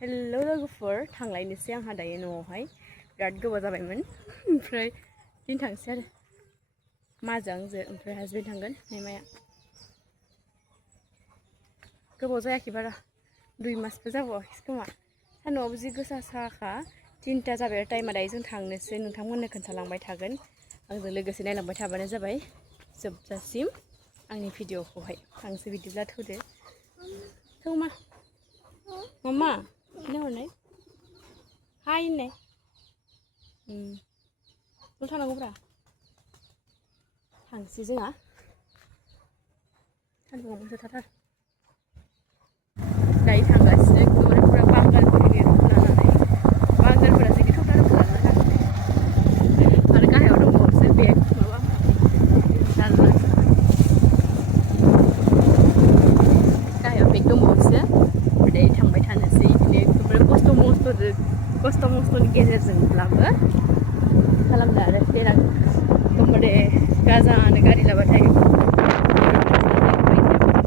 Hello लोगोफोर थांलायनोसै आंहा दायो न'आवहाय बिराद गोबाव जाबायमोन ओमफ्राय दिन थांसै आरो माजों आंजों ओमफ्राय हासबेन्ड थांगोन नायमाया गोबाव जायाखै बारा 2 मासबो जाबावाखैसो खोमा सान्दुंआबो जि गोसा साखा 3टा जाबाय टाइमा दायो जों थांनोसै नोंथांमोननो खोन्थालांबाय थागोन आंजों लोगोसे नायलांबाय थाबानो जाबाय जोबजासिम आंनि भिडिअखौहाय थांसै बिदिब्ला थौदो थौ मा Mama, ini mana? Hai ini. Lu tanah gua berapa? Tangsi sih nggak? Kan belum bisa tatar. Dari tangga sih, kemarin kurang bangga begini nana nih. Bangga berasa gitu kan berasa kan. Ada kah yang mau sedih, mama? Salah. Kayak begitu mau sih. Dari थांबाय थानोसै बिदिनो खस्थ' मस्थ'नि गेजेरजोंब्लाबो खालामनो आरो देनां एकदमबारे गाजानो गारि लाबाथाय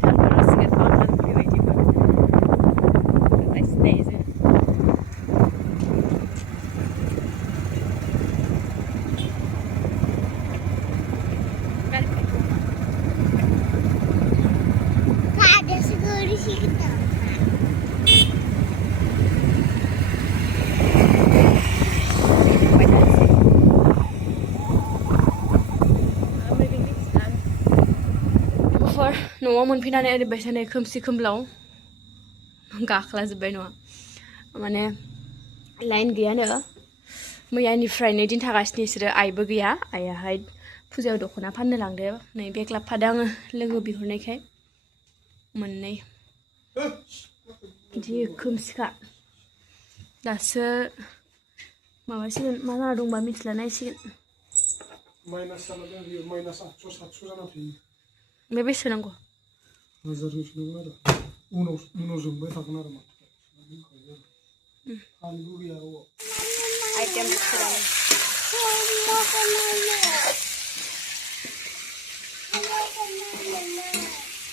थांथारसिगोन बांगाल बेबायदिबो सिनायो जों ada segala sih kita न'आव मोनफैनानै ओरैबायसानै खोमसि खोमलाव गाख्लाजोब्बाय न'आ माने लाइन गैयानो मैयानिफ्रायनो दिन थागासिनो बिसोरो आइबो गैया आइयाहाय फुजायाव दख'ना फाननो लांदो नै बेग लाबोफादों आङो लोगो बिहरनायखाय मोननै बिदि खोमसिखा दासो माबासिगोन मा जाना दंबा मिथिला नायसिगोन माइनास जाना दं बियो माइनास 800 जाना फैयो ओमफ्राय बेसे नांगौ 1000 सोनांगोन आरो उनाव जोंबाय थागोन आरो मा फानलु गैया आइटेम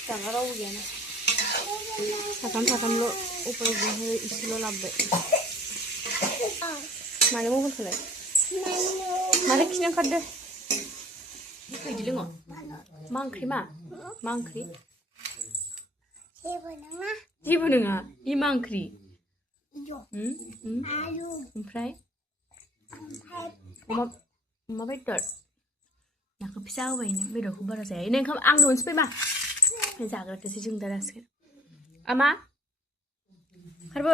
जाना रावबो गैयाना साथामल' उपायजोंहाय इसेल' लाबोबाय मानो मबाइलखौलाय मानो खिनो ओंखारदो बिदि लोङो मा ओंख्रि मा ओंख्रि जेबो नङा इ मा ओंख्रि ओमफ्राय अमा बेदर नाखौ फिसा होबाय नों बेदरखौ बारा जाया नों ओंखाम आंनो मोनसे फैमा जाग्रोथोसै जों दा रासिगोन आमा खारबो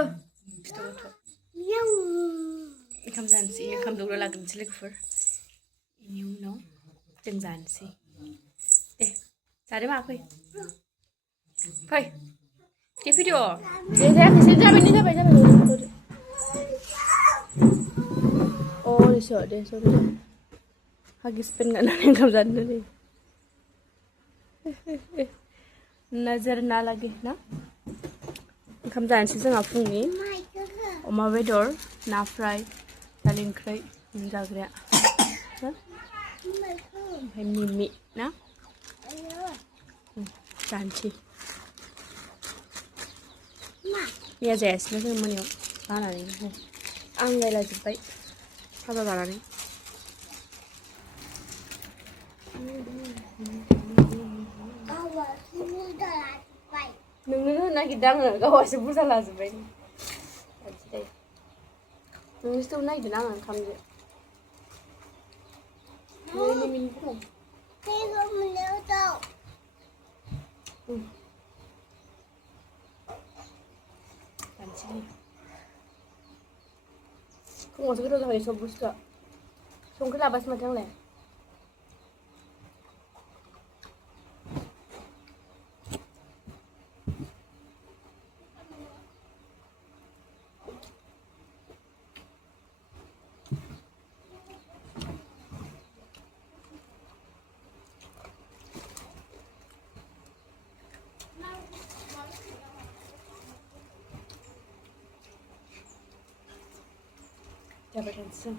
ओंखाम जानोसै ओंखाम दौग्रा लाग्रोनोसै लोगोफोर बेनि उनाव जों जानोसै दे जादो मा फै फैदो दे जायाखैसो जाबाय अ दे सरि हागिस पेन गाननानै ओंखाम जानो दे नजर ना लगे ना ओंखाम जानोसै जोंहा फुंनि अमा बेदर ना फ्राय दालि ओंख्रि जाग्राया ओमफ्राय मिमि ना जानोसै मैया जायासैना जों मोनायाव बानानै आं रायलाजोब्बाय हाबा जानानै नोंनो होनो नागिरदों आङो गावहासो बुरजा लाजोब्बाय नोंनोसो दौनो नागिरदों आङो ओंखामजों फुङावसो गोथाव जाखायो सब बुस्थुआ संख्रि लाबासो माथो आंलाय जाबाय थानोसै